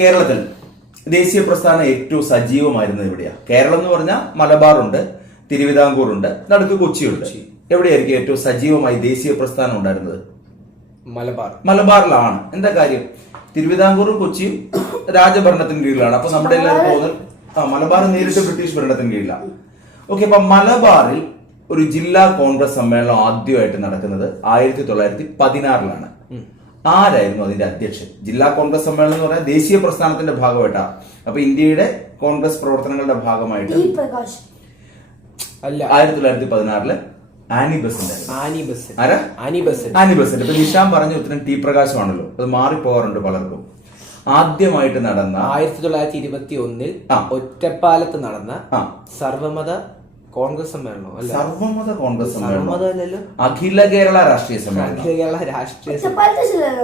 കേരളത്തിൽ ദേശീയ പ്രസ്ഥാനം ഏറ്റവും സജീവമായിരുന്നത് എവിടെയാ? കേരളം എന്ന് പറഞ്ഞാൽ മലബാറുണ്ട്, തിരുവിതാംകൂറുണ്ട്, നടുക്ക് കൊച്ചിയുണ്ട്. എവിടെയായിരിക്കും ഏറ്റവും സജീവമായി ദേശീയ പ്രസ്ഥാനം ഉണ്ടായിരുന്നത്? മലബാറിലാണ്. എന്താ കാര്യം? തിരുവിതാംകൂറും കൊച്ചിയും രാജഭരണത്തിന് കീഴിലാണ്. അപ്പൊ നമ്മുടെ എല്ലാവരും തോന്നൽ മലബാർ നേരിട്ട് ബ്രിട്ടീഷ് ഭരണത്തിന് കീഴിലാണ്. ഓക്കെ, അപ്പൊ മലബാറിൽ ഒരു ജില്ലാ കോൺഗ്രസ് സമ്മേളനം ആദ്യമായിട്ട് നടക്കുന്നത് 1916 ആരായിരുന്നു അതിന്റെ അധ്യക്ഷൻ? ജില്ലാ കോൺഗ്രസ് സമ്മേളനം എന്ന് പറഞ്ഞാൽ ദേശീയ പ്രസ്ഥാനത്തിന്റെ ഭാഗമായിട്ടാ. അപ്പൊ ഇന്ത്യയുടെ കോൺഗ്രസ് പ്രവർത്തനങ്ങളുടെ ഭാഗമായിട്ട് 1916 ആനി ബസന്റ്. ഇപ്പൊ നിഷാം പറഞ്ഞ ഉത്തരം ടി പ്രകാശമാണല്ലോ, അത് മാറിപ്പോകാറുണ്ട് പലർക്കും. ആദ്യമായിട്ട് നടന്ന 1921 ഒറ്റപ്പാലത്ത് നടന്ന സർവമത കോൺഗ്രസ് സമ്മേളനം, സർവമത കോൺഗ്രസ് സമ്മേളനം, അഖില കേരള രാഷ്ട്രീയ സമ്മേളനം,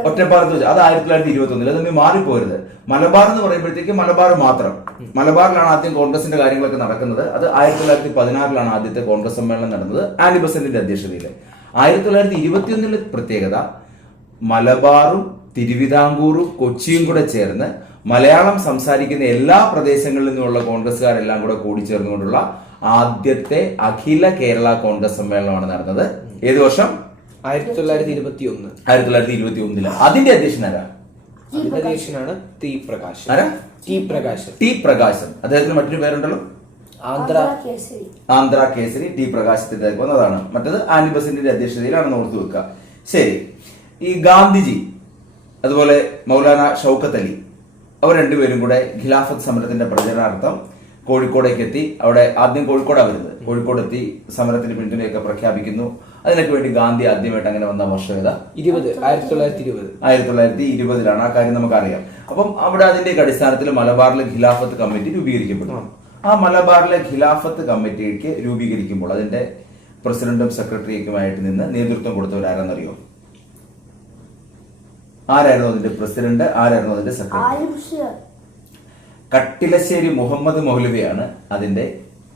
ഒറ്റപ്പാലത്ത് വെച്ച്. അത് 1921. അത് മാറിപ്പോരുത്. മലബാർ എന്ന് പറയുമ്പോഴത്തേക്ക് മലബാർ മാത്രം. മലബാറിലാണ് ആദ്യം കോൺഗ്രസിന്റെ കാര്യങ്ങളൊക്കെ നടക്കുന്നത്. അത് 1916 ആദ്യത്തെ കോൺഗ്രസ് സമ്മേളനം നടന്നത് ആനി ബസന്റിന്റെ അധ്യക്ഷതയിൽ. 1921 പ്രത്യേകത, മലബാറും തിരുവിതാംകൂറും കൊച്ചിയും കൂടെ ചേർന്ന് മലയാളം സംസാരിക്കുന്ന എല്ലാ പ്രദേശങ്ങളിൽ നിന്നുള്ള കോൺഗ്രസ്സുകാരെല്ലാം കൂടെ കൂടിച്ചേർന്നുകൊണ്ടുള്ള ആദ്യത്തെ അഖില കേരള കോൺഗ്രസ് സമ്മേളനമാണ് നടന്നത്. ഏത് വർഷം? 1921. അതിന്റെ അധ്യക്ഷനാണ് ടി പ്രകാശൻ. അദ്ദേഹത്തിന് മറ്റൊരു പേരുണ്ടല്ലോ, ആന്ധ്ര കേസരി. ടി പ്രകാശത്തിന്റെ വന്നതാണ്. മറ്റത് ആനി ബസന്റിന്റെ അധ്യക്ഷതയിലാണെന്ന് ഓർത്തു വെക്കുക. ശരി, ഈ ഗാന്ധിജി അതുപോലെ മൗലാന ഷൗക്കത്ത് അലി അവർ രണ്ടുപേരും കൂടെ ഖിലാഫത്ത് സമരത്തിന്റെ പ്രചരണാർത്ഥം കോഴിക്കോടേക്ക് എത്തി. അവിടെ ആദ്യം കോഴിക്കോടാണ് വരുന്നത്. കോഴിക്കോട് എത്തി സമരത്തിന് പിന്തുണയൊക്കെ പ്രഖ്യാപിക്കുന്നു. അതിനൊക്കെ വേണ്ടി ഗാന്ധി ആദ്യമായിട്ട് അങ്ങനെ വന്ന വർഷം ഏതാ? 1920. ആ കാര്യം നമുക്കറിയാം. അപ്പം അവിടെ അതിന്റെ അടിസ്ഥാനത്തിൽ മലബാറിലെ ഖിലാഫത്ത് കമ്മിറ്റി രൂപീകരിക്കപ്പെടുന്നു. ആ മലബാറിലെ ഖിലാഫത്ത് കമ്മിറ്റിക്ക് രൂപീകരിക്കുമ്പോൾ അതിന്റെ പ്രസിഡന്റും സെക്രട്ടറിയുമായിട്ട് നിന്ന് നേതൃത്വം കൊടുത്തവരാരെന്നറിയോ? ആരായിരുന്നു അതിന്റെ പ്രസിഡന്റ്? ആരായിരുന്നു അതിന്റെ സെക്രട്ടറി? കട്ടിലശ്ശേരി മുഹമ്മദ് മൗലവിയാണ് അതിന്റെ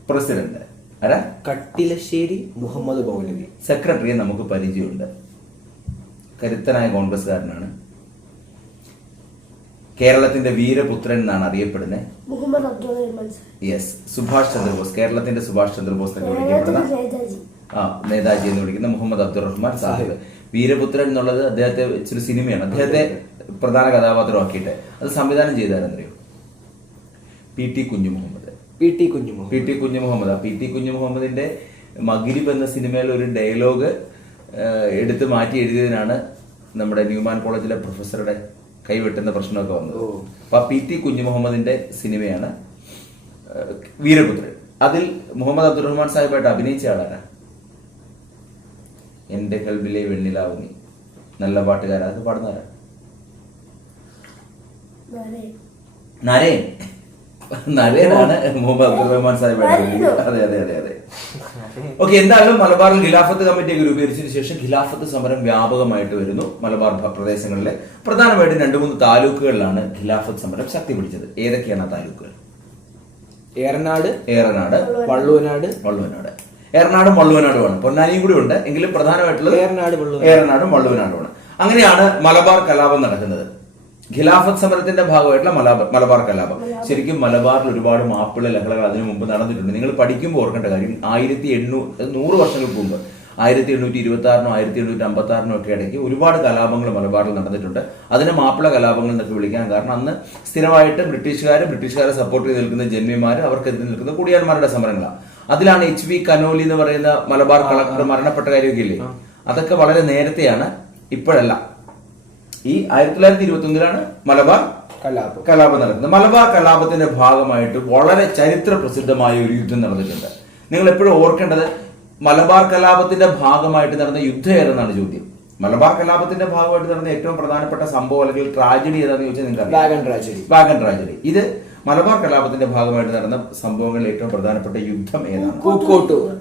പ്രസിഡന്റ്. ആരാ? കട്ടിലശ്ശേരി മുഹമ്മദ് മൗലവി. സെക്രട്ടറിയെ നമുക്ക് പരിചയമുണ്ട്. കരുത്തനായ കോൺഗ്രസ്സുകാരനാണ്. കേരളത്തിന്റെ വീരപുത്രൻ എന്നാണ് അറിയപ്പെടുന്നത്. യെസ്, സുഭാഷ് ചന്ദ്രബോസ്. കേരളത്തിന്റെ സുഭാഷ് ചന്ദ്രബോസ് എന്ന് വിളിക്കപ്പെടുന്ന നേതാജി എന്ന് വിളിക്കുന്ന മുഹമ്മദ് അബ്ദുറഹ്മാൻ സാഹിബ്. വീരപുത്രൻ എന്നുള്ളത് അദ്ദേഹത്തെ ഇച്ചിരി സിനിമയാണ്. അദ്ദേഹത്തെ പ്രധാന കഥാപാത്രമാക്കിയിട്ട് അത് സംവിധാനം ചെയ്താരെന്നറിയോ? P T Kunjumuhammed. P T കുഞ്ഞുമുഹമ്മദിന്റെ മഗ്രിബ് എന്ന സിനിമയിൽ ഒരു ഡയലോഗ് എടുത്ത് മാറ്റി എഴുതിയതിനാണ് നമ്മുടെ ന്യൂമാൻ കോളേജിലെ പ്രൊഫസറുടെ കൈവെട്ടുന്ന പ്രശ്നമൊക്കെ വന്നത്. അപ്പൊ പി ടി കുഞ്ഞുമുഹമ്മദിന്റെ സിനിമയാണ് വീരപുത്രൻ. അതിൽ മുഹമ്മദ് അബ്ദുറഹ്മാൻ സാഹിബായിട്ട് അഭിനയിച്ച ആളാണ് എന്റെ കൽബിലെ വെണ്ണിലാവ് നീ. നല്ല പാട്ടുകാരാ. അത് പാടുന്നവരാ? നരേനാണ് മുഹമ്മദ് അബ്ദുറഹ്മാൻ സാഹിബായിട്ട്. അതെ. ഓക്കെ, എന്തായാലും മലബാറിൽ ഖിലാഫത്ത് കമ്മിറ്റിയൊക്കെ രൂപീകരിച്ചതിന് ശേഷം ഖിലാഫത്ത് സമരം വ്യാപകമായിട്ട് വരുന്നു. മലബാർ പ്രദേശങ്ങളിലെ പ്രധാനമായിട്ടും 2-3 താലൂക്കുകളിലാണ് ഖിലാഫത്ത് സമരം ശക്തി പിടിച്ചത്. ഏതൊക്കെയാണ് ആ താലൂക്കുകൾ? ഏറനാട്, വള്ളുവനാട്. ഏറനാടും വള്ളുവനാടുമാണ്. പൊന്നാനിയും കൂടി ഉണ്ട്, എങ്കിലും പ്രധാനമായിട്ടുള്ളത് ഏറനാടും വള്ളുവനാടുമാണ്. അങ്ങനെയാണ് മലബാർ കലാപം നടക്കുന്നത്. ഖിലാഫത്ത് സമരത്തിന്റെ ഭാഗമായിട്ടുള്ള മലബാർ കലാപം. ശരിക്കും മലബാറിൽ ഒരുപാട് മാപ്പിള ലഹളകൾ അതിനു മുമ്പ് നടന്നിട്ടുണ്ട്. നിങ്ങൾ പഠിക്കുമ്പോൾ ഓർക്കേണ്ട കാര്യം, 100 വർഷങ്ങൾക്ക് മുമ്പ് 1826 1856 ഒക്കെ ഇടയ്ക്ക് ഒരുപാട് കലാപങ്ങൾ മലബാറിൽ നടന്നിട്ടുണ്ട്. അതിനെ മാപ്പിള കലാപങ്ങൾ എന്നൊക്കെ വിളിക്കാൻ കാരണം അന്ന് സ്ഥിരമായിട്ട് ബ്രിട്ടീഷുകാരെ സപ്പോർട്ട് ചെയ്ത് നിൽക്കുന്ന ജന്മിമാര്, അവർക്കെതിരെ നിൽക്കുന്ന കുടിയാന്മാരുടെ സമരങ്ങളാണ്. അതിലാണ് HV കനോലി എന്ന് പറയുന്ന മലബാർ കളക്ടർ മരണപ്പെട്ട കാര്യമൊക്കെ ഇല്ലേ? അതൊക്കെ വളരെ നേരത്തെയാണ്, ഇപ്പോഴല്ല. ഈ 1921 മലബാർ കലാപം നടക്കുന്നത്. മലബാർ കലാപത്തിന്റെ ഭാഗമായിട്ട് വളരെ ചരിത്ര പ്രസിദ്ധമായ ഒരു യുദ്ധം നടന്നിട്ടുണ്ട്. നിങ്ങൾ എപ്പോഴും ഓർക്കേണ്ടത്, മലബാർ കലാപത്തിന്റെ ഭാഗമായിട്ട് നടന്ന യുദ്ധം ഏതെന്നാണ് ചോദ്യം. മലബാർ കലാപത്തിന്റെ ഭാഗമായിട്ട് നടന്ന ഏറ്റവും പ്രധാനപ്പെട്ട സംഭവം അല്ലെങ്കിൽ ട്രാജഡി ഏതാണെന്ന് ചോദിച്ചാൽ നിങ്ങൾക്ക് വാഗൺ ട്രാജഡി. ഇത് മലബാർ കലാപത്തിന്റെ ഭാഗമായിട്ട് നടന്ന സംഭവങ്ങളിൽ ഏറ്റവും പ്രധാനപ്പെട്ട യുദ്ധം ഏതാണ്?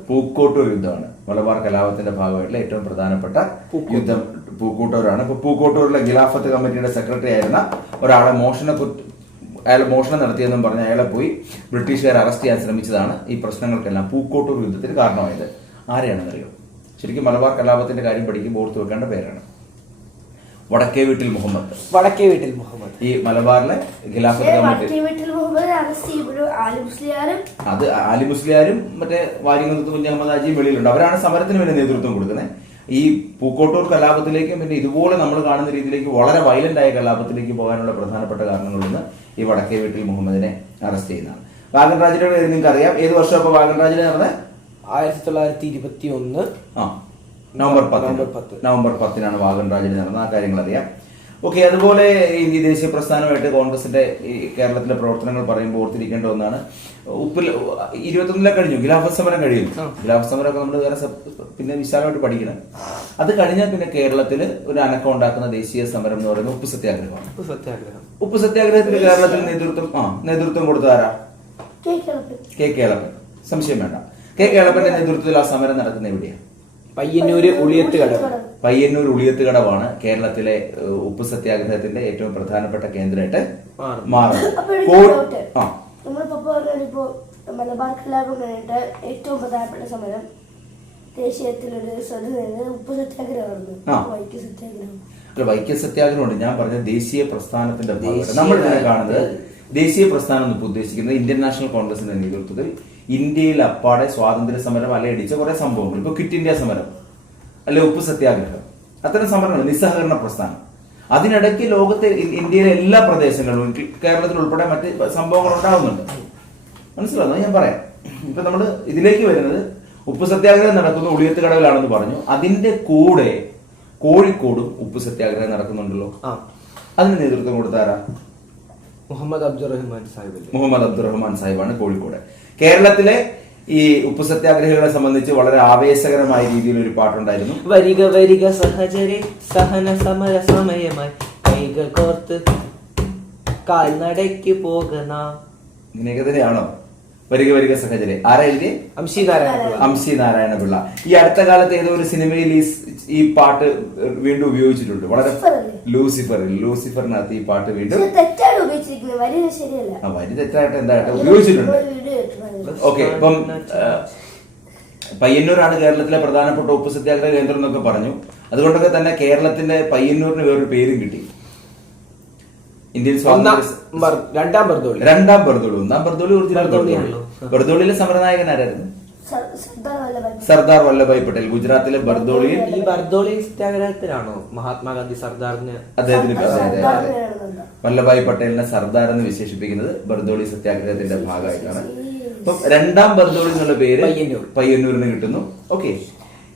പൂക്കോട്ടൂർ യുദ്ധമാണ്. മലബാർ കലാപത്തിന്റെ ഭാഗമായിട്ടുള്ള ഏറ്റവും പ്രധാനപ്പെട്ട യുദ്ധം പൂക്കോട്ടൂരാണ്. ഇപ്പൊ പൂക്കോട്ടൂരിലെ ഖിലാഫത്ത് കമ്മിറ്റിയുടെ സെക്രട്ടറി ആയിരുന്ന ഒരാളെ അയാൾ മോഷണം നടത്തിയെന്നും പറഞ്ഞ് അയാളെ പോയി ബ്രിട്ടീഷുകാർ അറസ്റ്റ് ചെയ്യാൻ ശ്രമിച്ചതാണ് ഈ പ്രശ്നങ്ങൾക്കെല്ലാം പൂക്കോട്ടൂർ യുദ്ധത്തിന് കാരണമായത്. ആരെയാണെന്നറിയോ? ശരിക്കും മലബാർ കലാപത്തിന്റെ കാര്യം പഠിക്കുമ്പോൾ ഓർത്തു വെക്കേണ്ട പേരാണ്. വടക്കേ വീട്ടിൽ മുഹമ്മദ്. വടക്കേ വീട്ടിൽ മുഹമ്മദ് ഈ മലബാറിലെ ഖിലാഫത്ത് കമ്മിറ്റി അത് ആലി മുസ്ലിയാരും മറ്റേ വാര്യകുന്നത്ത് കുഞ്ഞഹമ്മദ് ഹാജിയും വെളിയിലുണ്ട്. അവരാണ് സമരത്തിന് വേണ്ടി നേതൃത്വം കൊടുക്കുന്നത്. ഈ പൂക്കോട്ടൂർ കലാപത്തിലേക്കും പിന്നെ ഇതുപോലെ നമ്മൾ കാണുന്ന രീതിയിലേക്ക് വളരെ വയലന്റ് ആയ കലാപത്തിലേക്ക് പോകാനുള്ള പ്രധാനപ്പെട്ട കാരണങ്ങളൊന്ന് ഈ വടക്കേ വീട്ടിൽ മുഹമ്മദിനെ അറസ്റ്റ് ചെയ്യുന്നതാണ്. വാഗൺ ട്രാജഡിയുടെ പേര് നിങ്ങൾക്ക് അറിയാം. ഏത് വർഷം ഇപ്പൊ വാഗൺ ട്രാജഡി നടന്നത്? 1921 നവംബർ 10 വാഗൺ ട്രാജഡി നടന്നത്. ആ കാര്യങ്ങൾ അറിയാം. ഓക്കെ. അതുപോലെ ഇന്ത്യ ദേശീയ പ്രസ്ഥാനമായിട്ട് കോൺഗ്രസിന്റെ ഈ കേരളത്തിലെ പ്രവർത്തനങ്ങൾ പറയുമ്പോൾ ഓർത്തിരിക്കേണ്ട ഒന്നാണ്, 21 കഴിഞ്ഞു ഖിലാഫത്ത് സമരം കഴിയുന്നു. ഖിലാഫത്ത് സമരമൊക്കെ നമ്മൾ വേറെ പിന്നെ വിശാലമായിട്ട് പഠിക്കണം. അത് കഴിഞ്ഞാൽ പിന്നെ കേരളത്തിൽ ഒരു അനക്കം ഉണ്ടാക്കുന്ന ദേശീയ സമരം എന്ന് പറയുന്നത് ഉപ്പ് സത്യാഗ്രഹമാണ്. ഉപ്പ് സത്യാഗ്രഹത്തിന് കേരളത്തിൽ നേതൃത്വം കൊടുത്തതാരാ? കെ കേളപ്പൻ. സംശയം വേണ്ട. കെ കേളപ്പന്റെ നേതൃത്വത്തിൽ ആ സമരം നടക്കുന്ന എവിടെയാണ്? പയ്യന്നൂർ ഉളിയത്ത് കടവാണ് കേരളത്തിലെ ഉപ്പ് സത്യാഗ്രഹത്തിന്റെ ഏറ്റവും പ്രധാനപ്പെട്ട കേന്ദ്രമായിട്ട് മാറുന്നത്. മലബാർ കലാപം കഴിഞ്ഞിട്ട് ഏറ്റവും പ്രധാനപ്പെട്ട സമരം ദേശീയത്തിലൊരു ഉപ്പ് സത്യാഗ്രഹമായിരുന്നു. വൈക്കം സത്യാഗ്രഹമുണ്ട്. ഞാൻ പറഞ്ഞ ദേശീയ പ്രസ്ഥാനത്തിന്റെ ഭാഗമായിട്ട് നമ്മൾ ഇതിനെ കാണുന്നത്. ദേശീയ പ്രസ്ഥാനം എന്ന് ഉദ്ദേശിക്കുന്നത് ഇന്ത്യൻ നാഷണൽ കോൺഗ്രസിന്റെ നേതൃത്വത്തിൽ ഇന്ത്യയിൽ അപ്പാടെ സ്വാതന്ത്ര്യ സമരം അലയടിച്ച കുറെ സംഭവങ്ങൾ. ഇപ്പൊ ക്വിറ്റ് ഇന്ത്യ സമരം, അല്ലെ ഉപ്പ് സത്യാഗ്രഹം, അത്തരം സമരങ്ങൾ, നിസ്സഹകരണ പ്രസ്ഥാനം. അതിനിടയ്ക്ക് ലോകത്തെ ഇന്ത്യയിലെ എല്ലാ പ്രദേശങ്ങളിലും കേരളത്തിൽ ഉൾപ്പെടെ മറ്റ് സംഭവങ്ങൾ ഉണ്ടാവുന്നുണ്ട്. മനസ്സിലാവുന്നത് ഞാൻ പറയാം. ഇപ്പൊ നമ്മൾ ഇതിലേക്ക് വരുന്നത് ഉപ്പ് സത്യാഗ്രഹം നടക്കുന്ന ഉളിയത്ത് കടവിലാണെന്ന് പറഞ്ഞു. അതിന്റെ കൂടെ കോഴിക്കോടും ഉപ്പ് സത്യാഗ്രഹം നടക്കുന്നുണ്ടല്ലോ. അതിന് നേതൃത്വം കൊടുത്താരാ? മുഹമ്മദ് അബ്ദുറഹ്മാൻ സാഹിബാണ് കോഴിക്കോട്. കേരളത്തിലെ ഈ ഉപ്പ് സത്യാഗ്രഹികളെ സംബന്ധിച്ച് വളരെ ആവേശകരമായ രീതിയിൽ ഒരു പാട്ടുണ്ടായിരുന്നു. വരിക വരിക സഹചരെ സഹന സമര സമയമായി കൈകൾ കോർത്ത് കാൽനടയ്ക്ക് പോകണ. ഇങ്ങനെയൊക്കെ തന്നെയാണോ? വരിക വരിക സഹചരെ ആരാ എഴുതി? അംശി നാരായണ പിള്ള. ഈ അടുത്ത കാലത്ത് ഏതോ ഒരു സിനിമയിൽ ഈ പാട്ട് വീണ്ടും ഉപയോഗിച്ചിട്ടുണ്ട്. വളരെ ലൂസിഫറിനകത്ത് ഈ പാട്ട് വീണ്ടും വരി തെറ്റായിട്ട് എന്തായിട്ട് ഉപയോഗിച്ചിട്ടുണ്ട്. ഓക്കെ. ഇപ്പം പയ്യന്നൂരാണ് കേരളത്തിലെ പ്രധാനപ്പെട്ട ഉപ്പ് സത്യാഗ്രഹ കേന്ദ്രം എന്നൊക്കെ പറഞ്ഞു. അതുകൊണ്ടൊക്കെ തന്നെ കേരളത്തിന്റെ പയ്യന്നൂരിന് വേറൊരു പേരും കിട്ടി. ഇന്ത്യൻ രണ്ടാം ബർദോളി. ഒന്നാം ബർദോളിയിലെ സമരനായകൻ ആരായിരുന്നു? സർദാർ വല്ലഭായ് പട്ടേൽ. ഗുജറാത്തിലെ ബർദോളിയിൽ. ഈ ബർദോളി സത്യാഗ്രഹത്തിലാണോ മഹാത്മാഗാന്ധി സർദാറിന് വല്ലഭായ് പട്ടേലിനെ സർദാർ എന്ന് വിശേഷിപ്പിക്കുന്നത് ബർദോളി സത്യാഗ്രഹത്തിന്റെ ഭാഗമായിട്ടാണ്. അപ്പം രണ്ടാം ബർദോളി എന്നുള്ള പേര് പയ്യന്നൂരിന് കിട്ടുന്നു. ഓക്കെ.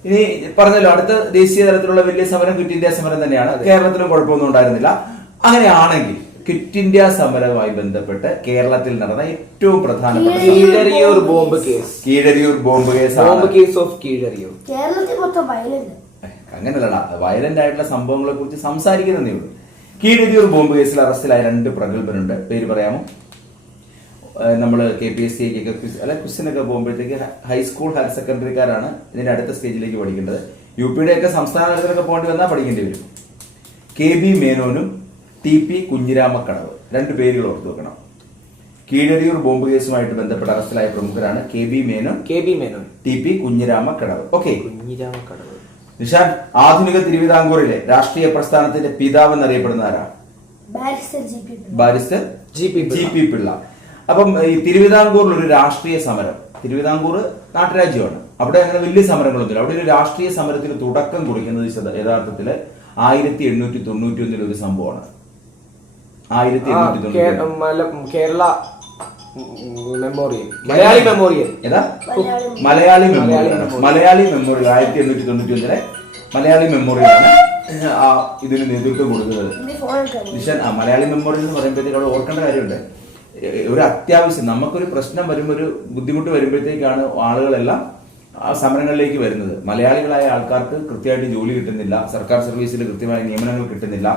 ഇനി പറഞ്ഞല്ലോ, അടുത്ത ദേശീയ തലത്തിലുള്ള വലിയ സമരം ക്വിറ്റ് ഇന്ത്യ സമരം തന്നെയാണ്. കേരളത്തിലും കുഴപ്പമൊന്നും ഉണ്ടായിരുന്നില്ല. അങ്ങനെയാണെങ്കിൽ ക്വിറ്റ് ഇന്ത്യ സമരവുമായി ബന്ധപ്പെട്ട് കേരളത്തിൽ നടന്ന ഏറ്റവും പ്രധാനപ്പെട്ട കീഴരിയൂർ ബോംബ് കേസ്. അങ്ങനെയല്ലടാ, വയലന്റ് ആയിട്ടുള്ള സംഭവങ്ങളെ കുറിച്ച് സംസാരിക്കുന്നതേ ഉള്ളൂ. കീഴരിയൂർ ബോംബ് കേസിൽ അറസ്റ്റിലായ 2 പ്രഗത്ഭരുണ്ട്. പേര് പറയാമോ? നമ്മൾ KPSC ക്വസ്റ്റ്യനൊക്കെ പോകുമ്പോഴത്തേക്ക് ഹൈസ്കൂൾ ഹയർ സെക്കൻഡറിക്കാരാണ് ഇതിന്റെ അടുത്ത സ്റ്റേജിലേക്ക് പഠിക്കേണ്ടത്. UPയുടെ ഒക്കെ സംസ്ഥാന തലത്തിലൊക്കെ പോകേണ്ടി വന്നാൽ പഠിക്കേണ്ടി വരും. KB മേനോനും TP കുഞ്ഞിരാമക്കടവ്. 2 പേരുകൾ ഓർത്തു വെക്കണം. കീഴരിയൂർ ബോംബ് കേസുമായിട്ട് ബന്ധപ്പെട്ട അറസ്റ്റിലായ പ്രമുഖരാണ് KB Menon, TP Kunhiramakkadavu. Okay. Nishan, ആധുനിക തിരുവിതാംകൂറിലെ രാഷ്ട്രീയ പ്രസ്ഥാനത്തിന്റെ പിതാവ് എന്നറിയപ്പെടുന്ന ആരാ? Barrister GP Pillai. അപ്പം ഈ തിരുവിതാംകൂറിൽ ഒരു രാഷ്ട്രീയ സമരം, തിരുവിതാംകൂർ നാട്ടുരാജ്യമാണ്, അവിടെ അങ്ങനെ വലിയ സമരങ്ങളൊന്നുമില്ല. അവിടെ ഒരു രാഷ്ട്രീയ സമരത്തിന് തുടക്കം കുറിക്കുന്നത് യഥാർത്ഥത്തില് 1891 ഒരു സംഭവമാണ്. 1890 കേരള മെമ്മോറിയൽ, മലയാളി മെമ്മോറിയൽ. ഏതാ? മലയാളി മെമ്മോറിയൽ 1891 മലയാളി മെമ്മോറിയലാണ് ഇതിന് നേതൃത്വം കൊടുക്കുന്നത്. നിഷാൻ, മലയാളി മെമ്മോറിയൽ എന്ന് പറയുമ്പോഴത്തേക്ക് അവിടെ ഓർക്കേണ്ട കാര്യമുണ്ട്. ഒരു അത്യാവശ്യം നമുക്കൊരു പ്രശ്നം വരുമ്പോൾ, ഒരു ബുദ്ധിമുട്ട് വരുമ്പോഴത്തേക്കാണ് ആളുകളെല്ലാം ആ സമരങ്ങളിലേക്ക് വരുന്നത്. മലയാളികളായ ആൾക്കാർക്ക് കൃത്യമായിട്ട് ജോലി കിട്ടുന്നില്ല, സർക്കാർ സർവീസിൽ കൃത്യമായ നിയമനങ്ങൾ കിട്ടുന്നില്ല,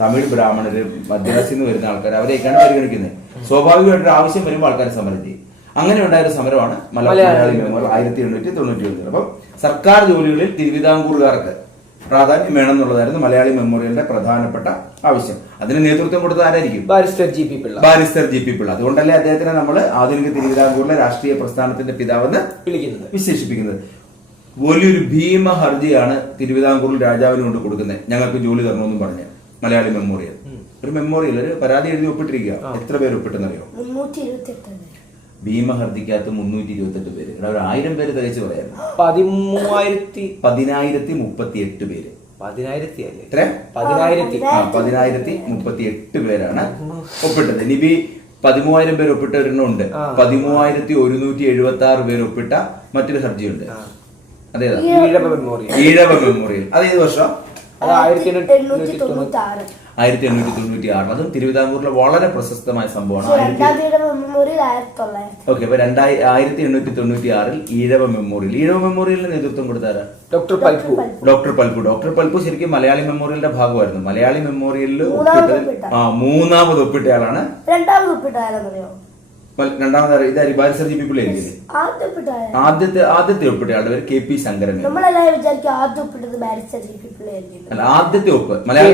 തമിഴ് ബ്രാഹ്മണര്, മദ്രാസിൽ നിന്ന് വരുന്ന ആൾക്കാർ, അവരെയൊക്കെയാണ് പരിഗണിക്കുന്നത്. സ്വാഭാവികമായിട്ടൊരു ആവശ്യം വരുമ്പോൾ ആൾക്കാർ സമരം ചെയ്യും. അങ്ങനെ ഉണ്ടായൊരു സമരമാണ് മലയാളി മെമ്മോറിയൽ 1891. അപ്പം സർക്കാർ ജോലികളിൽ തിരുവിതാംകൂറുകാർക്ക് പ്രാധാന്യം വേണം എന്നുള്ളതായിരുന്നു മലയാളി മെമ്മോറിയലിന്റെ പ്രധാനപ്പെട്ട ആവശ്യം. അതിന് നേതൃത്വം കൊടുത്ത ആരായിരിക്കും? Barrister GP Pillai. അതുകൊണ്ടല്ലേ അദ്ദേഹത്തിനെ നമ്മൾ ആധുനിക തിരുവിതാംകൂറിലെ രാഷ്ട്രീയ പ്രസ്ഥാനത്തിന്റെ പിതാവെന്ന് വിശേഷിപ്പിക്കുന്നത്. വലിയൊരു ഭീമ ഹർജിയാണ് തിരുവിതാംകൂറിൽ രാജാവിന് കൊണ്ട് കൊടുക്കുന്നത്, ഞങ്ങൾക്ക് ജോലി തരണമെന്നും പറഞ്ഞ്. മലയാളി മെമ്മോറിയൽ. ഒരു മെമ്മോറിയൽ, ഒരു പരാതി എഴുതി ഒപ്പിട്ടിരിക്കുക. എത്ര പേര് ഒപ്പിട്ടെന്നറിയോ? 328 ഭീമഹർദിക്കകത്ത് 328 പേര്. ഇവിടെ ഒരു 1000 പേര് തികച്ചു പറയാം. 10,038 പേര്. 10,000 അല്ലേ? എത്ര? 10,038 പേരാണ് ഒപ്പിട്ടത്. ഇനിയിപ്പോ 13,000 പേര് ഒപ്പിട്ടവരുണ്ട്. 13,176 പേര് ഒപ്പിട്ട മറ്റൊരു ഹർജിയുണ്ട്. അതേതാ? ഈഴവ മെമ്മോറിയൽ. ഈഴവ മെമ്മോറിയൽ. അത് ഏത് വർഷം? 1896. 1896. അതും തിരുവിതാംകൂറിലെ വളരെ പ്രശസ്തമായ സംഭവമാണ്. ഓക്കെ, അപ്പൊ 1896 ഈഴവ മെമ്മോറിയൽ. ഈഴവ മെമ്മോറിയലിന് നേതൃത്വം കൊടുത്താരാ? ഡോക്ടർ പൽപു. ഡോക്ടർ പൽപു ശരിക്കും മലയാളി മെമ്മോറിയലിന്റെ ഭാഗമായിരുന്നു. മലയാളി മെമ്മോറിയലിൽ മൂന്നാമത് ഒപ്പിട്ടയാളാണ്. രണ്ടാമത് ഇതായി ബാരിസ്റ്റർ ജി പി പിള്ള ആയിരിക്കില്ലേ? ആദ്യത്തെ ഒപ്പിട്ടയാളുടെ പേര് KP ശങ്കരമേനോൻ. അല്ല, ആദ്യത്തെ ഒപ്പ് മലയാളി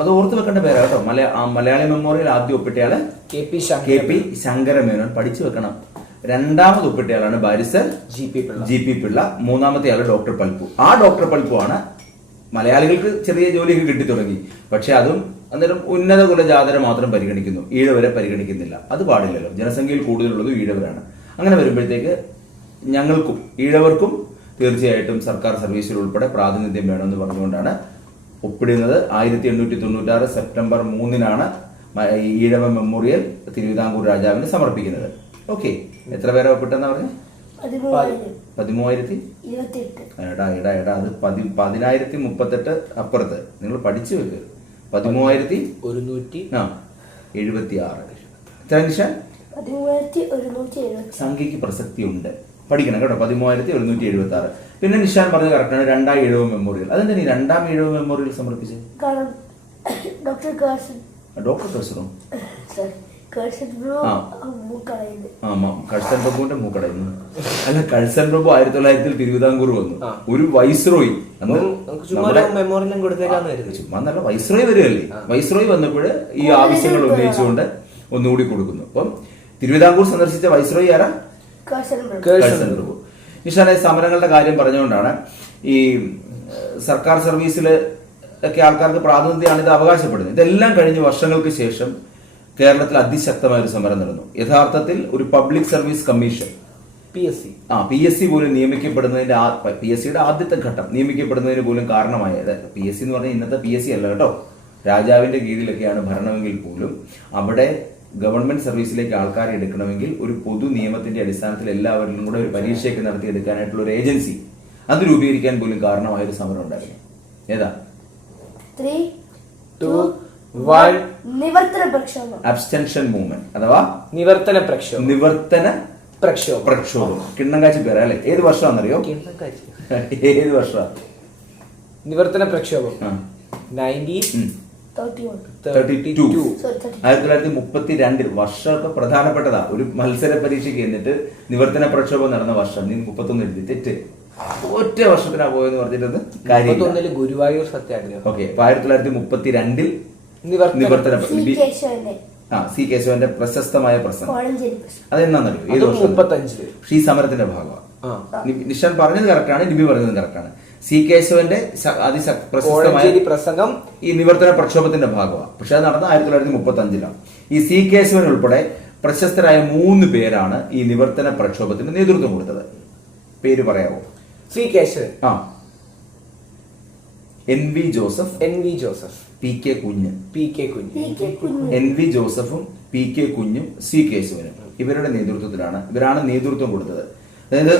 അത് ഓർത്ത് വെക്കേണ്ട പേരാ കേട്ടോ. മലയാളി മെമ്മോറിയൽ ആദ്യം ഒപ്പിട്ടയാള് KP ശങ്കരമേനോൻ. പഠിച്ചു വെക്കണം. രണ്ടാമത് ഒപ്പിട്ടയാളാണ് ബാരിസ്റ്റർ GP പിള്ള. മൂന്നാമത്തെ ആള് ഡോക്ടർ പൽപു. ആ ഡോക്ടർ പൽപു ആണ് മലയാളികൾക്ക് ചെറിയ ജോലിയൊക്കെ കിട്ടി തുടങ്ങി. പക്ഷെ അതും അന്നേരം ഉന്നത കുലജാതര മാത്രം പരിഗണിക്കുന്നു, ഈഴവരെ പരിഗണിക്കുന്നില്ല. അത് പാടില്ലല്ലോ. ജനസംഖ്യയിൽ കൂടുതലുള്ളത് ഈഴവരാണ്. അങ്ങനെ വരുമ്പോഴത്തേക്ക് ഞങ്ങൾക്കും ഈഴവർക്കും തീർച്ചയായിട്ടും സർക്കാർ സർവീസിൽ ഉൾപ്പെടെ പ്രാതിനിധ്യം വേണമെന്ന് പറഞ്ഞുകൊണ്ടാണ് ഒപ്പിടുന്നത്. 1896 സെപ്റ്റംബർ 3-നാണ് ഈഴവ മെമ്മോറിയൽ തിരുവിതാംകൂർ രാജാവിന് സമർപ്പിക്കുന്നത്. ഓക്കെ, എത്ര പേരെ ഒപ്പിട്ടെന്നാ പറഞ്ഞത്? 13,028. എടാ അത് 10,038 അപ്പുറത്ത് നിങ്ങൾ പഠിച്ചു വെക്ക്. 13,176. എത്ര നിഷാൻ? 13,176. സംഖ്യക്ക് പ്രസക്തി ഉണ്ട്, പഠിക്കണം കേട്ടോ. 13,176. പിന്നെ നിഷാൻ പറഞ്ഞത് കറക്റ്റാണ്. രണ്ടാം ഈഴവ മെമ്മോറിയൽ. അതെന്താ ഈ രണ്ടാം ഈഴവ മെമ്മോറിയൽ സമർപ്പിച്ചത്? ഡോക്ടർ കഴ്സറോ? കഴ്സൺ പ്രഭുവിന്റെ മൂക്കടയുന്നു. അല്ല, കഴ്സൺ പ്രഭു 1900 തിരുവിതാംകൂർ വന്നു. ഒരു വൈസ്രോയി ചുമ്മാ നല്ല വൈസ്രോയി വരികയല്ലേ. വൈസ്രോയി വന്നപ്പോൾ ഈ ആവശ്യങ്ങൾ ഉന്നയിച്ചുകൊണ്ട് ഒന്നുകൂടി കൊടുക്കുന്നു. അപ്പം തിരുവിതാംകൂർ സന്ദർശിച്ച വൈസ്രോയി ആരാ? കഴ്സൺ പ്രഭു. നിഷാനെ, സമരങ്ങളുടെ കാര്യം പറഞ്ഞുകൊണ്ടാണ് ഈ സർക്കാർ സർവീസിൽ ഒക്കെ ആൾക്കാർക്ക് പ്രാതിനിധ്യമാണ് ഇത് അവകാശപ്പെടുന്നത്. ഇതെല്ലാം കഴിഞ്ഞ് വർഷങ്ങൾക്ക് ശേഷം കേരളത്തിൽ അതിശക്തമായ ഒരു സമരം നടന്നു. യഥാർത്ഥത്തിൽ ഒരു പബ്ലിക് സർവീസ് കമ്മീഷൻ PSC പോലും നിയമിക്കപ്പെടുന്നതിന്റെ PSCയുടെ ആദ്യത്തെ ഘട്ടം നിയമിക്കപ്പെടുന്നതിന് പോലും കാരണമായത്. PSC എന്ന് പറഞ്ഞാൽ ഇന്നത്തെ PSC അല്ല കേട്ടോ. രാജാവിന്റെ കീഴിലൊക്കെയാണ് ഭരണമെങ്കിൽ പോലും അവിടെ ഗവൺമെന്റ് സർവീസിലേക്ക് ആൾക്കാരെ എടുക്കണമെങ്കിൽ ഒരു പൊതു നിയമത്തിന്റെ അടിസ്ഥാനത്തിൽ എല്ലാവരിലും കൂടെ ഒരു പരീക്ഷയൊക്കെ നടത്തിയെടുക്കാനായിട്ടുള്ള ഒരു ഏജൻസി അത് രൂപീകരിക്കാൻ പോലും കാരണമായ ഒരു സമരം ഉണ്ടായിരുന്നു. ഏതാ? 3, 2, 1. നിവർത്തന പ്രക്ഷോഭം. അബ്സ്റ്റൻഷൻ മൂവ്മെന്റ് അഥവാ നിവർത്തന പ്രക്ഷോഭം. കിണ്ണങ്കാച്ചി പേരാ അല്ലെ? ഏത് വർഷമാണെന്നറിയോ? ഏത് വർഷമാണ് നിവർത്തന പ്രക്ഷോഭം? 1932. 1932 വർഷമൊക്കെ പ്രധാനപ്പെട്ടതാ. ഒരു മത്സര പരീക്ഷയ്ക്ക് എന്നിട്ട് നിവർത്തന പ്രക്ഷോഭം നടന്ന വർഷം 31 എഴുതി. തെറ്റ്. ഒറ്റ വർഷത്തിനാ പോയെന്ന് പറഞ്ഞിട്ടൊന്നും കാര്യമില്ല. ഗുരുവായൂർ സത്യാഗ്രഹം. ഓക്കെ, 1932 നിവർത്തന സി കേശവന്റെ പ്രശസ്തമായ പ്രസംഗം. അതെന്നാന്നറിയോ? ഏത് വർഷം? 35. ഈ സമരത്തിന്റെ ഭാഗമാണ്. നിഷാൻ പറഞ്ഞത് കറക്റ്റാണ്, ലിബി പറഞ്ഞത് കറക്റ്റാണ്. സി കേശവന്റെ പ്രശസ്തമായ പ്രസംഗം ഈ നിവർത്തന പ്രക്ഷോഭത്തിന്റെ ഭാഗമാണ്. പക്ഷെ അത് നടന്ന 1935-ലാണ്. ഈ സി കേശവൻ ഉൾപ്പെടെ പ്രശസ്തരായ 3 പേരാണ് ഈ നിവർത്തന പ്രക്ഷോഭത്തിന് നേതൃത്വം കൊടുത്തത്. പേര് പറയാവോ? C Keshavan, NV Joseph, PK Kunju. NV ജോസഫും PK കുഞ്ഞും സി കേശവനും ഇവരാണ് നേതൃത്വം കൊടുത്തത്. അതായത്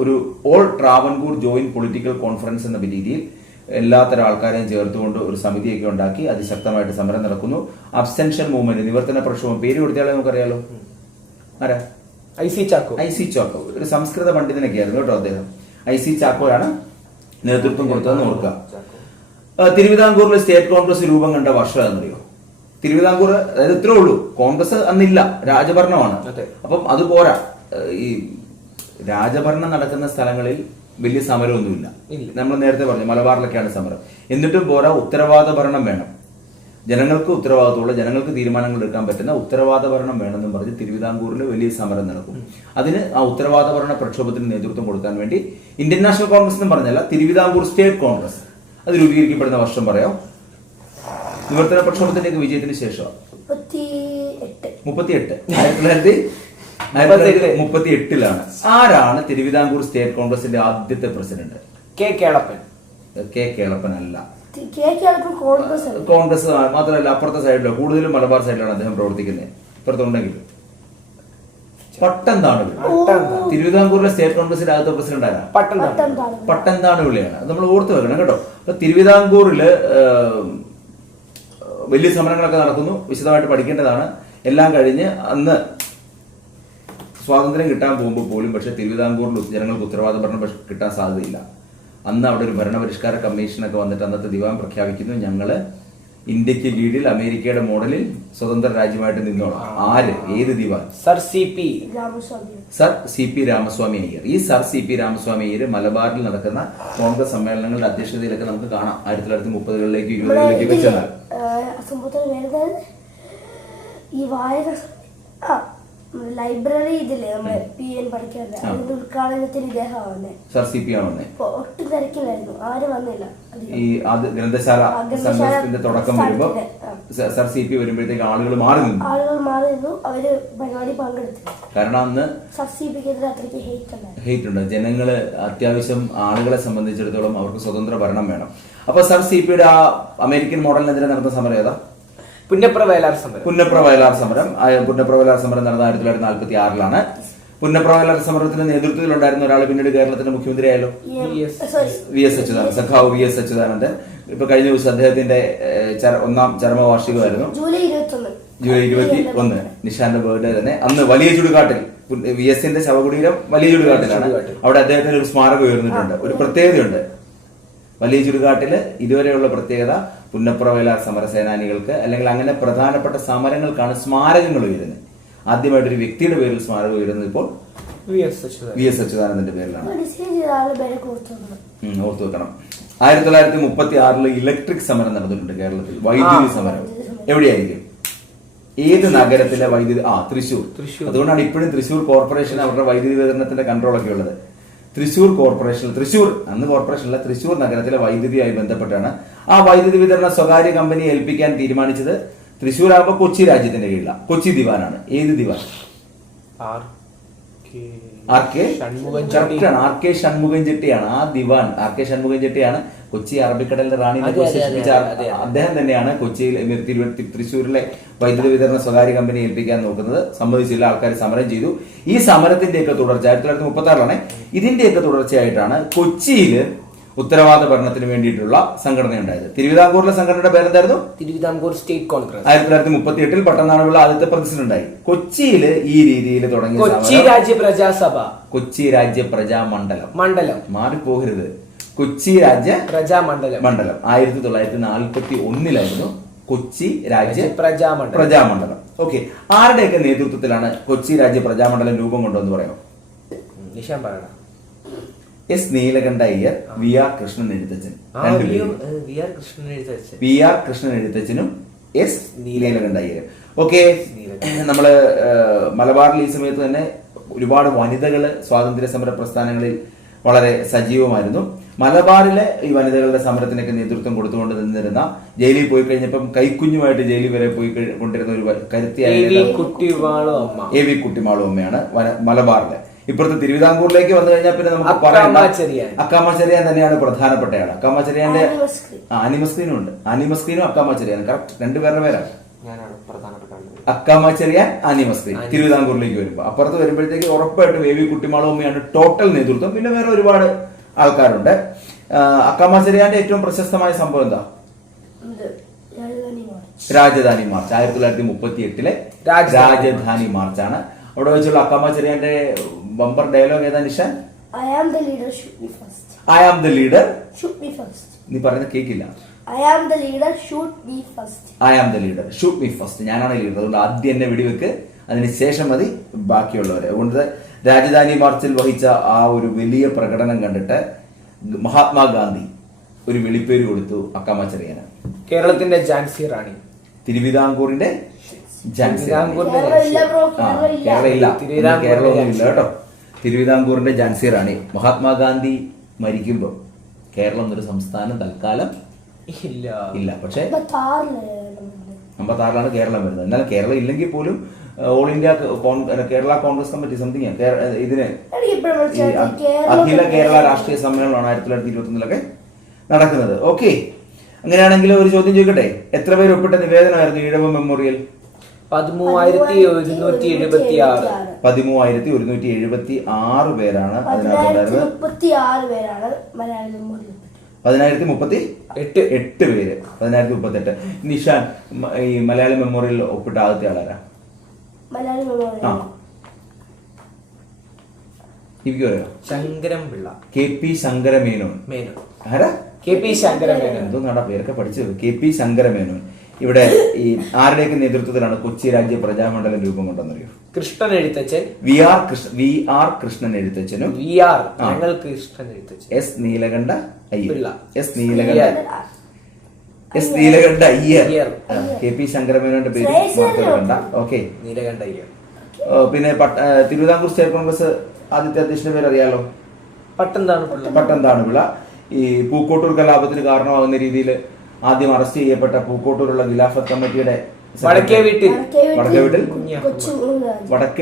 ഒരു all Travancore joint political conference എന്ന രീതിയിൽ എല്ലാത്തരം ആൾക്കാരെയും ചേർത്തുകൊണ്ട് ഒരു സമിതിയൊക്കെ ഉണ്ടാക്കി അതിശക്തമായിട്ട് സമരം നടക്കുന്നു. അബ്സ്റ്റൻഷൻ മൂവ്മെന്റ്, നിവർത്തന പ്രക്ഷോഭം. പേര് കൊടുത്തയാളെ നമുക്കറിയാലോ. ആരാ? I C Chacko. ഒരു സംസ്കൃത പണ്ഡിതനൊക്കെ ആയിരുന്നു കേട്ടോ അദ്ദേഹം. IC ചാക്കോയാണ് നേതൃത്വം കൊടുത്തതെന്ന് ഓർക്കുക. തിരുവിതാംകൂറിൽ സ്റ്റേറ്റ് കോൺഗ്രസ് രൂപം കണ്ട വർഷം എന്നറിയോ? തിരുവിതാംകൂർ, അതായത് ഇത്രേ ഉള്ളൂ, കോൺഗ്രസ് അന്നില്ല, രാജഭരണമാണ്. അപ്പം അത് പോരാ. ഈ രാജഭരണം നടക്കുന്ന സ്ഥലങ്ങളിൽ വലിയ സമരമൊന്നുമില്ല. നമ്മൾ നേരത്തെ പറഞ്ഞു മലബാറിലൊക്കെയാണ് സമരം. എന്നിട്ടും പോരാ, ഉത്തരവാദ ഭരണം വേണം. ജനങ്ങൾക്ക് ഉത്തരവാദിത്തമുള്ള, ജനങ്ങൾക്ക് തീരുമാനങ്ങൾ എടുക്കാൻ പറ്റുന്ന ഉത്തരവാദ ഭരണം വേണമെന്നും പറഞ്ഞ് തിരുവിതാംകൂറിൽ വലിയ സമരം നടക്കും. അതിന് ആ ഉത്തരവാദ ഭരണ പ്രക്ഷോഭത്തിന് നേതൃത്വം കൊടുക്കാൻ വേണ്ടി ഇന്ത്യൻ നാഷണൽ കോൺഗ്രസ് എന്നും പറഞ്ഞല്ല, തിരുവിതാംകൂർ സ്റ്റേറ്റ് കോൺഗ്രസ് അത് രൂപീകരിക്കപ്പെടുന്ന വർഷം പറയാം? നിവർത്തന പ്രക്ഷോഭത്തിന്റെ വിജയത്തിന് ശേഷം 38. 1938 ആരാണ് തിരുവിതാംകൂർ സ്റ്റേറ്റ് കോൺഗ്രസിന്റെ ആദ്യത്തെ president? K Kelappan. K Kelappan അല്ല. കോൺഗ്രസ് മാത്രമല്ല, അപ്പുറത്തെ സൈഡിലോ കൂടുതലും മലബാർ സൈഡിലാണ് അദ്ദേഹം പ്രവർത്തിക്കുന്നത്. ഇപ്പുറത്തുണ്ടെങ്കിൽ പട്ടംതാണുവിളി. തിരുവിതാംകൂറിലെ സ്റ്റേറ്റ് കോൺഗ്രസിന്റെ ആദ്യത്തെ പ്രസിഡന്റ് ആരാ? പട്ടംതാണുവിളിയാണ്. അത് നമ്മൾ ഓർത്ത് വെക്കണം കേട്ടോ. അപ്പൊ തിരുവിതാംകൂറില് വലിയ സമരങ്ങളൊക്കെ നടക്കുന്നു, വിശദമായിട്ട് പഠിക്കേണ്ടതാണ്. എല്ലാം കഴിഞ്ഞ് അന്ന് സ്വാതന്ത്ര്യം കിട്ടാൻ പോകുമ്പോൾ പോലും പക്ഷെ തിരുവിതാംകൂറിൽ ജനങ്ങൾക്ക് ഉത്തരവാദ ഭരണം കിട്ടാൻ സാധ്യതയില്ല. അന്ന് അവിടെ ഒരു ഭരണപരിഷ്കാര കമ്മീഷനൊക്കെ വന്നിട്ട് അന്നത്തെ ദിവാൻ പ്രഖ്യാപിക്കുന്നു, ഞങ്ങള് ഇന്ത്യക്ക് കീഴിൽ അമേരിക്കയുടെ മോഡലിൽ സ്വതന്ത്ര രാജ്യമായിട്ട് നിന്നോളാം. ആര്? ഏത് ദിവാൻ? Sir C P Ramaswamy Iyer. ഈ sir C P Ramaswamy Iyer മലബാറിൽ നടക്കുന്ന കോൺഗ്രസ് സമ്മേളനങ്ങളുടെ അധ്യക്ഷതയിലൊക്കെ നമുക്ക് കാണാം. 1930-കളിലേക്ക് 20-കളിലേക്കൊക്കെ ചെന്നാൽ ഈ വായന ലൈബ്രറി ഇതില്ലേ നമ്മള് PN പഠിക്കാറില്ല, അതിന്റെ ഉദ്ഘാടനത്തിന് ഇദ്ദേഹമാണ് സർ സി പി ആണ്. ഒട്ടും തിരക്കിലായിരുന്നു, ആരും വന്നില്ല. ഈ ഗ്രന്ഥശാല സംഘത്തിന്റെ തുടക്കം വരുമ്പോ സർ സി പി വരുമ്പോഴത്തേക്ക് ആളുകൾ മാറി നിന്നു. അവര് പരിപാടി പങ്കെടുത്തു. കാരണം അന്ന് സർ സി പിക്കെതിരെ അത്രയ്ക്ക് ഹെയ്റ്റ് ഉണ്ട്. ജനങ്ങള് അത്യാവശ്യം ആളുകളെ സംബന്ധിച്ചിടത്തോളം അവർക്ക് സ്വതന്ത്ര ഭരണം വേണം. അപ്പൊ സർ സി പിയുടെ ആ അമേരിക്കൻ മോഡലിനെതിരെ നടന്ന സമരം ഏതാ? പുന്നപ്ര വയലാർ സമരം. പുന്നപ്ര വയലാർ സമരം നടന്ന 1946-ലാണ്. പുന്നപ്ര വയലാർ സമരത്തിന് നേതൃത്വത്തിലുണ്ടായിരുന്ന ഒരാൾ പിന്നീട് കേരളത്തിന്റെ മുഖ്യമന്ത്രിയായല്ലോ, സഖാവ് വി എസ് അച്യുതാനന്ദൻ. ഇപ്പൊ കഴിഞ്ഞ ദിവസം അദ്ദേഹത്തിന്റെ 1ാം ചരമവാർഷികമായിരുന്നു. ജൂലൈ 21 നിഷാന്റെ ബർത്ത്ഡേ തന്നെ. അന്ന് വലിയ ചുടുകാട്ടിൽ വി എസിന്റെ ശവകുടീരം വലിയ ചുടുകാട്ടിലാണ്. അവിടെ അദ്ദേഹത്തിന് ഒരു സ്മാരകം ഉയർന്നിട്ടുണ്ട്. ഒരു പ്രത്യേകതയുണ്ട് വലിയ ചുടുകാട്ടില്. ഇതുവരെയുള്ള പ്രത്യേകത പുന്നപ്ര വയലാർ സമരസേനാനികൾക്ക് അല്ലെങ്കിൽ അങ്ങനെ പ്രധാനപ്പെട്ട സമരങ്ങൾക്കാണ് സ്മാരകങ്ങൾ ഉയരുന്നത്. ആദ്യമായിട്ട് ഒരു വ്യക്തിയുടെ പേരിൽ സ്മാരകം ഉയരുന്നത് ഇപ്പോൾ വി എസ് അച്യുതാനന്ദന്റെ പേരിലാണ്. ഓർത്തു വെക്കണം. 1936 ഇലക്ട്രിക് സമരം നടന്നിട്ടുണ്ട് കേരളത്തിൽ. വൈദ്യുതി സമരം എവിടെയായിരിക്കും? ഏത് നഗരത്തിലെ വൈദ്യുതി? തൃശ്ശൂർ. അതുകൊണ്ടാണ് ഇപ്പോഴും തൃശ്ശൂർ കോർപ്പറേഷൻ അവരുടെ വൈദ്യുതി വിതരണത്തിന്റെ കൺട്രോളൊക്കെ ഉള്ളത്. തൃശ്ശൂർ അന്ന് കോർപ്പറേഷനല്ല, തൃശ്ശൂർ നഗരത്തിലെ വൈദ്യുതിയുമായി ബന്ധപ്പെട്ടാണ് ആ വൈദ്യുതി വിതരണ സ്വകാര്യ കമ്പനിയെ ഏൽപ്പിക്കാൻ തീരുമാനിച്ചത്. തൃശ്ശൂർ ആകുമ്പോൾ കൊച്ചി രാജ്യത്തിന്റെ കീഴിലാണ്. കൊച്ചി ദിവാനാണ്. ഏത് ദിവാൻ? ആർ കെ ഷൺമുഖൻ ചെട്ടിയാണ്. ആ ദിവാൻ ആർ കെ ഷൺമുഖൻ ചെട്ടിയാണ് കൊച്ചി അറബിക്കടലിന്റെ റാണി വിശേഷിപ്പിച്ച അദ്ദേഹം തന്നെയാണ് കൊച്ചിയിൽ തൃശ്ശൂരിലെ വൈദ്യുതി വിതരണ സ്വകാര്യ കമ്പനി ഏൽപ്പിക്കാൻ നോക്കുന്നത്. സമ്മതിച്ചില്ല. ആൾക്കാർ സമരം ചെയ്തു. ഈ സമരത്തിന്റെയൊക്കെ തുടർച്ച 1936-ലാണ്. ഇതിന്റെയൊക്കെ തുടർച്ചയായിട്ടാണ് കൊച്ചിയില് ഉത്തരവാദ ഭരണത്തിന് വേണ്ടിയിട്ടുള്ള സംഘടന ഉണ്ടായത്. തിരുവിതാംകൂറിലെ സംഘടനയുടെ പേരെന്തായിരുന്നു? തിരുവിതാംകൂർ സ്റ്റേറ്റ് കോൺഗ്രസ്. 1938 പട്ടംതാണുള്ള ആദ്യത്തെ പ്രസിഡന്റായി. കൊച്ചിയില് ഈ രീതിയിൽ തുടങ്ങിയ കൊച്ചി രാജ്യ പ്രജാസഭ, കൊച്ചി രാജ്യ പ്രജാമണ്ഡലം. മാറിപ്പോകരുത്. കൊച്ചി രാജ്യ പ്രജാമണ്ഡലം 1941 കൊച്ചി രാജ്യ പ്രജാമണ്ഡലം. ഓക്കെ. ആരുടെയൊക്കെ നേതൃത്വത്തിലാണ് കൊച്ചി രാജ്യ പ്രജാമണ്ഡലം രൂപം കൊണ്ടുവന്ന് പറയാമോ? നിഷാൻ പറയണം. S Neelakanta Iyer, V R Krishnan എഴുത്തച്ഛനും എസ് നീലകണ്ഠ അയ്യർ. ഓക്കെ. നമ്മള് മലബാറിൽ ഈ സമയത്ത് തന്നെ ഒരുപാട് വനിതകള് സ്വാതന്ത്ര്യ സമര പ്രസ്ഥാനങ്ങളിൽ വളരെ സജീവമായിരുന്നു. മലബാറിലെ ഈ വനിതകളുടെ സമരത്തിനൊക്കെ നേതൃത്വം കൊടുത്തുകൊണ്ട് നിന്നിരുന്ന, ജയിലിൽ പോയി കഴിഞ്ഞപ്പം കൈക്കുഞ്ഞുമായിട്ട് ജയിലിൽ വരെ പോയി കൊണ്ടിരുന്ന ഒരു കരുത്തിയായ എ വി കുട്ടിമാളു അമ്മയാണ് മലബാറിലെ. ഇപ്പുറത്തെ തിരുവിതാംകൂറിലേക്ക് വന്നു കഴിഞ്ഞാൽ പിന്നെ നമുക്ക് പറയാം അക്കാമച്ചെറിയാൻ തന്നെയാണ് പ്രധാനപ്പെട്ടയാൾ. അക്കാമച്ചെറിയാന്റെ അനിമസ്ക്രീനും ഉണ്ട്. അനിമസ്ക്രീനും അക്കാമച്ചെറിയാനും കറക്റ്റ് രണ്ടുപേരുടെ പേരാണ്. അക്കാമച്ചെറിയാൻ അനിമസ്ക്രീൻ തിരുവിതാംകൂറിലേക്ക് വരുമ്പോൾ. അപ്പുറത്ത് വരുമ്പോഴത്തേക്ക് ഉറപ്പായിട്ടും എ വി കുട്ടിമാളു അമ്മയാണ് ടോട്ടൽ നേതൃത്വം. പിന്നെ വേറെ ഒരുപാട് ആൾക്കാരുണ്ട്. അക്കാമച്ചെറിയാന്റെ ഏറ്റവും പ്രശസ്തമായ സംഭവം എന്താ? രാജധാനി മാർച്ച്. 1938 രാജധാനി മാർച്ചാണ്. അവിടെ വെച്ചുള്ള അക്കാമച്ചെറിയാന്റെ ബമ്പർ ഡയലോഗ് ഏതാ Nishan? I am the leader, shoot me first. I am the leader, shoot me first. നീ പറയുന്നത് കേക്കില്ല. I am the leader, shoot me first. I am the leader, shoot me first. ഞാനാണ് leader, അതുകൊണ്ട് ആദ്യം എന്നെ വെടിവെക്ക്, അതിനുശേഷം മതി ബാക്കിയുള്ളവരെ. അതുകൊണ്ട് രാജധാനി മാർച്ചിൽ വഹിച്ച ആ ഒരു വലിയ പ്രകടനം കണ്ടിട്ട് മഹാത്മാഗാന്ധി ഒരു വെളിപ്പേര് കൊടുത്തു അക്കാമച്ചെറിയാന്. കേരളത്തിന്റെ ഝാൻസി റാണി, തിരുവിതാംകൂറിന്റെ കേരളമൊന്നുമില്ല കേട്ടോ. തിരുവിതാംകൂറിന്റെ ഝാൻസി റാണി. മഹാത്മാഗാന്ധി മരിക്കുമ്പോ കേരളം എന്നൊരു സംസ്ഥാനം തൽക്കാലം ഇല്ല. പക്ഷെ 56-ലാണ് കേരളം വരുന്നത്. എന്നാൽ കേരളം ഇല്ലെങ്കിൽ പോലും all India Kerala Congress committee something ഇതിന് ഈ അഖില കേരള രാഷ്ട്രീയ സമ്മേളനമാണ് 1921 നടക്കുന്നത്. ഓക്കെ, അങ്ങനെയാണെങ്കിൽ ഒരു ചോദ്യം ചോദിക്കട്ടെ, എത്ര പേര് ഒപ്പിട്ട നിവേദനമായിരുന്നു ഈഴവ മെമ്മോറിയൽ? 13,176. 13,176 പേരാണ് അതിനകത്തുണ്ടായിരുന്നത്. 1038 പേര്. 1038. നിഷാൻ, ഈ മലയാളി മെമ്മോറിയൽ ഒപ്പിട്ട ആദ്യത്തെ ആളാരാ? ആ, എനിക്ക് പറയാം. ശങ്കരൻപിള്ള. KP ശങ്കരമേനോൻ. ആരാ? KP ശങ്കരമേനോൻ. എന്തോന്നാടാ പേരൊക്കെ പഠിച്ചത്. KP ശങ്കരമേനോൻ. ഇവിടെ ഈ ആരുടെയൊക്കെ നേതൃത്വത്തിലാണ് കൊച്ചി രാജ്യ പ്രജാമണ്ഡലം രൂപം കൊണ്ടെന്നറിയോ? Krishnan Ezhuthachan. VR Krishnan എഴുത്തച്ഛനും Krishnan Ezhuthachan. S Neelakanta Iyer. Pillai. S Neelakanta Iyer. KP ശങ്കരമേനോന്റെ പേര് കണ്ട. ഓക്കെ, നീലകണ്ഠ അയ്യർ. പിന്നെ തിരുവിതാംകൂർ സ്റ്റേറ്റ് കോൺഗ്രസ് ആദ്യത്തെ അധ്യക്ഷന്റെ പേര് അറിയാലോ? പട്ടംതാണു പിള്ള. ഈ പൂക്കോട്ടൂർ കലാപത്തിന് കാരണമാകുന്ന രീതിയിൽ ആദ്യം അറസ്റ്റ് ചെയ്യപ്പെട്ട പൂക്കോട്ടൂരുള്ള ഖിലാഫത്ത് കമ്മിറ്റിയുടെ വടക്കേ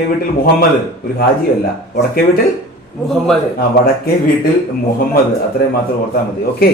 വീട്ടിൽ മുഹമ്മദ്, ഒരു ഹാജിയല്ല, വടക്കേ വീട്ടിൽ മുഹമ്മദ്, അത്രയും മാത്രം ഓർത്താൽ മതി. ഓക്കെ.